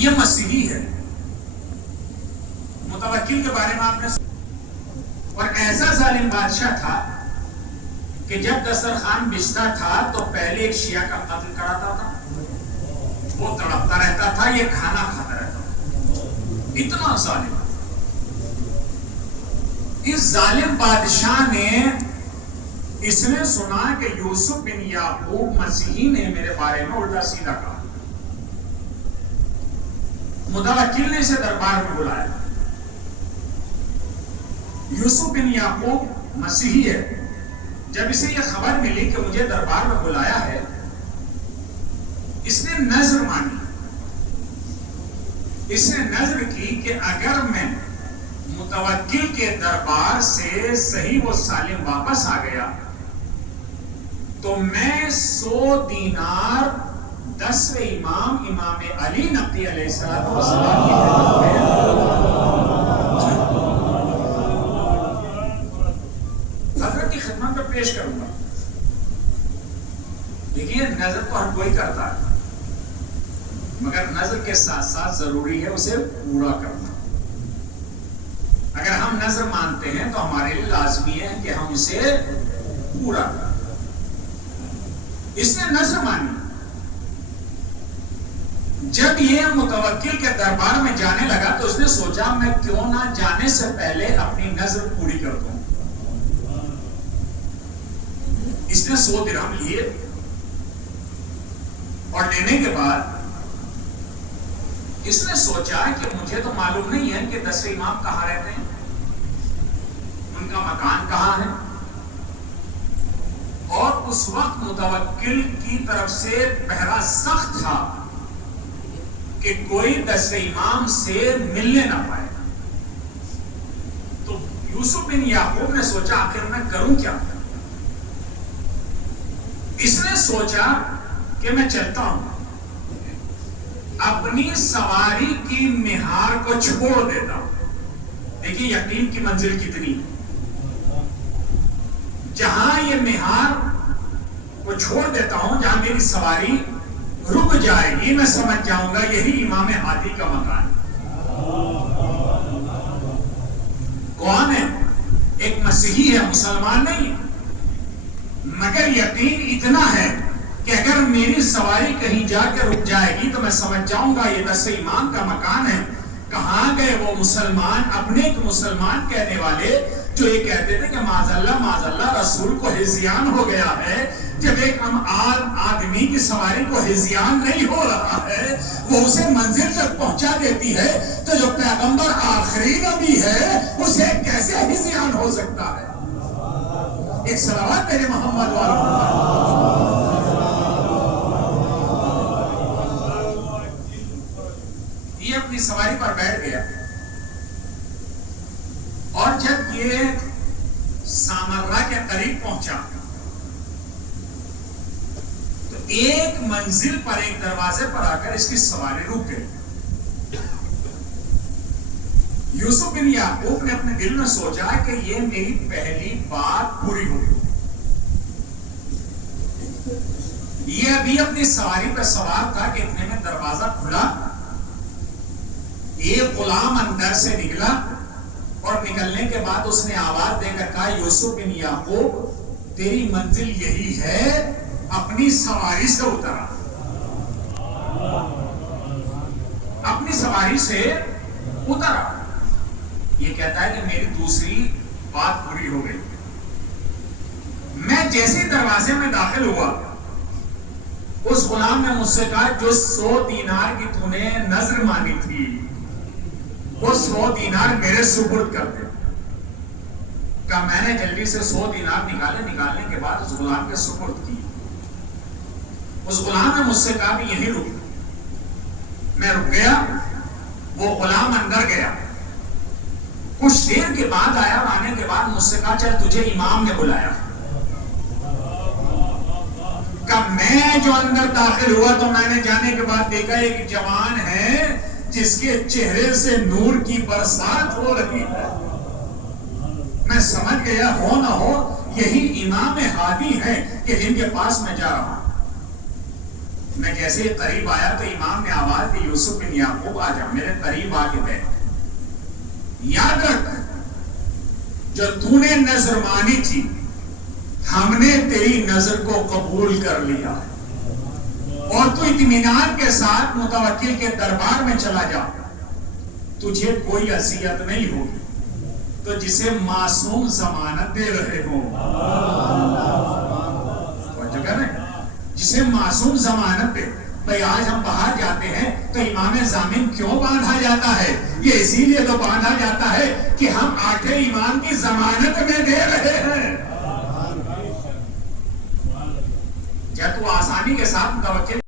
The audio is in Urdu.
یہ مسیحی ہے. متوکل کے بارے میں آپ نے اور ایسا ظالم بادشاہ تھا کہ جب دسترخوان بچتا تھا تو پہلے ایک شیعہ کا قتل کراتا تھا، وہ تڑپتا رہتا تھا، یہ کھانا کھاتا رہتا تھا. اتنا ظالم. اس ظالم بادشاہ نے اس نے سنا کہ یوسف بن یعقوب مسیحی نے میرے بارے میں الٹا سیدھا کہا. متوکل نے اسے دربار میں بلایا. یوسف بن یعقوب مسیحی ہے. جب اسے یہ خبر ملی کہ مجھے دربار میں بلایا ہے، اس نے نذر مانی. اس نے نذر کی کہ اگر میں متوکل کے دربار سے صحیح و سالم واپس آ گیا تو میں 100 دینار 10ویں امام علی نقی علیہ السلام کی خدمت میں حضرت کی خدمت میں پیش کروں گا. دیکھیے نظر تو ہر کوئی کرتا ہے، مگر نظر کے ساتھ ساتھ ضروری ہے اسے پورا کرنا. اگر ہم نظر مانتے ہیں تو ہمارے لیے لازمی ہے کہ ہم اسے پورا کریں. اس نے نظر مانی. جب یہ متوکل کے دربار میں جانے لگا تو اس نے سوچا میں کیوں نہ جانے سے پہلے اپنی نظر پوری کر دوں. اس نے 100 درہم لیے اور لینے کے بعد اس نے سوچا کہ مجھے تو معلوم نہیں ہے کہ 10 امام کہاں رہتے ہیں، ان کا مکان کہاں ہے. اور اس وقت متوکل کی طرف سے پہرا سخت تھا کہ کوئی 10 امام سے ملنے نہ پائے. تو یوسف بن یعقوب نے سوچا آخر میں کروں کیا. اس نے سوچا کہ میں چلتا ہوں، اپنی سواری کی مہار کو چھوڑ دیتا ہوں. دیکھیے یقین کی منزل کتنی. جہاں یہ مہار کو چھوڑ دیتا ہوں، جہاں میری سواری رک جائے گی، میں سمجھ جاؤں گا یہی امام ہادی کا مکان. کون ہے؟ ایک مسیحی ہے، مسلمان نہیں. مگر یقین اتنا ہے کہ اگر میری سواری کہیں جا کے رک جائے گی تو میں سمجھ جاؤں گا یہ 10 امام کا مکان ہے. کہاں گئے وہ مسلمان، اپنے ایک مسلمان کہنے والے جو یہ کہتے تھے کہ معاذ اللہ رسول کو ہذیان ہو گیا ہے. جب ایک آدمی کی سواری کو ہذیان نہیں ہو رہا ہے، وہ اسے منزل تک پہنچا دیتی ہے، تو جو پیغمبر آخری نبی ہے اسے کیسے ہذیان ہو سکتا ہے. ایک صلوات میرے محمد والوں. یہ اپنی سواری پر بیٹھ گیا اور جب یہ سامرہ کے قریب پہنچا تو ایک منزل پر ایک دروازے پر آ کر اس کی سواری رک گئی. یوسف بن یعقوب نے اپنے دل میں سوچا کہ یہ میری پہلی بات پوری ہوگی. یہ ابھی اپنی سواری پر سوار تھا کہ اتنے میں دروازہ کھلا. ایک غلام اندر سے نکلا اور نکلنے کے بعد اس نے آواز دے کر کہا یوسف بن یعقوب تیری منزل یہی ہے، اپنی سواری سے اترا. اپنی سواری سے اترا. یہ کہتا ہے کہ میری دوسری بات پوری ہو گئی. میں جیسے دروازے میں داخل ہوا اس غلام نے مجھ سے کہا جو 100 دینار کی تو نے نذر مانی تھی وہ 100 دینار میرے سپرد کر دے. کہا میں نے جلدی سے 100 دینار نکالنے کے بعد اس غلام کے سپرد کی. اس غلام نے مجھ سے کہا بھی یہیں رک. میں رک گیا. وہ غلام اندر گیا. کچھ دیر کے بعد آیا اور آنے کے بعد مجھ سے کہا چل تجھے امام نے بلایا. کہا میں جو اندر داخل ہوا تو میں نے جانے کے بعد دیکھا ایک جوان ہے جس کے چہرے سے نور کی برسات ہو رہی ہے. میں سمجھ گیا ہو نہ ہو یہی امام ہادی ہے کہ جن کے پاس میں جا رہا ہوں. میں جیسے قریب آیا تو امام نے آواز دی یوسف بن یعقوب آ جا میرے قریب آ کے بیٹھ. یاد رکھ جو تو نے نظر مانی تھی ہم نے تیری نظر کو قبول کر لیا اور تو اطمینان کے ساتھ متوکل کے دربار میں چلا جا. تجھے کوئی اذیت نہیں ہوگی. تو جسے معصوم ضمانت دے رہے ہوں جسے معصوم ضمانت دے. بھئی آج ہم باہر جاتے ہیں تو امام ضامن کیوں باندھا جاتا ہے؟ یہ اسی لیے تو باندھا جاتا ہے کہ ہم آٹھے امام کی ضمانت میں دے رہے ہیں. جب تو آسانی کے ساتھ متوکل